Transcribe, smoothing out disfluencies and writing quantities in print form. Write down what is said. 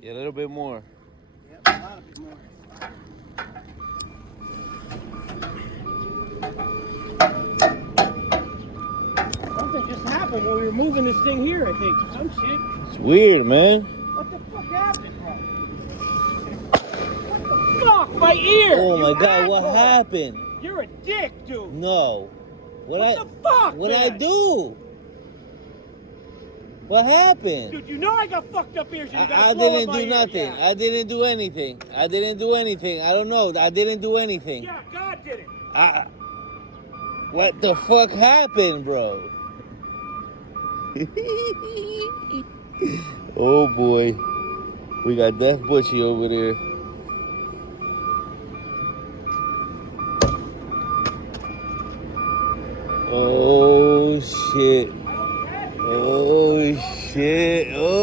Yeah, a little bit more. Yep, a lot of bit more. Something just happened when we were moving this thing here, I think. Some shit. It's weird, man. What the fuck happened, bro? What the fuck? My ear! Oh you my God, asshole. what happened? You're a dick, dude. No. What the fuck, What'd I man? do? What happened? Dude, you know I got fucked up ears. And you I blow didn't up my do ear. nothing. Yeah. I didn't do anything. I didn't do anything. I don't know. I didn't do anything. Yeah, God did it. What the fuck happened, bro? Oh boy. We got Death Butchie over there. Oh shit. Oh shit. Oh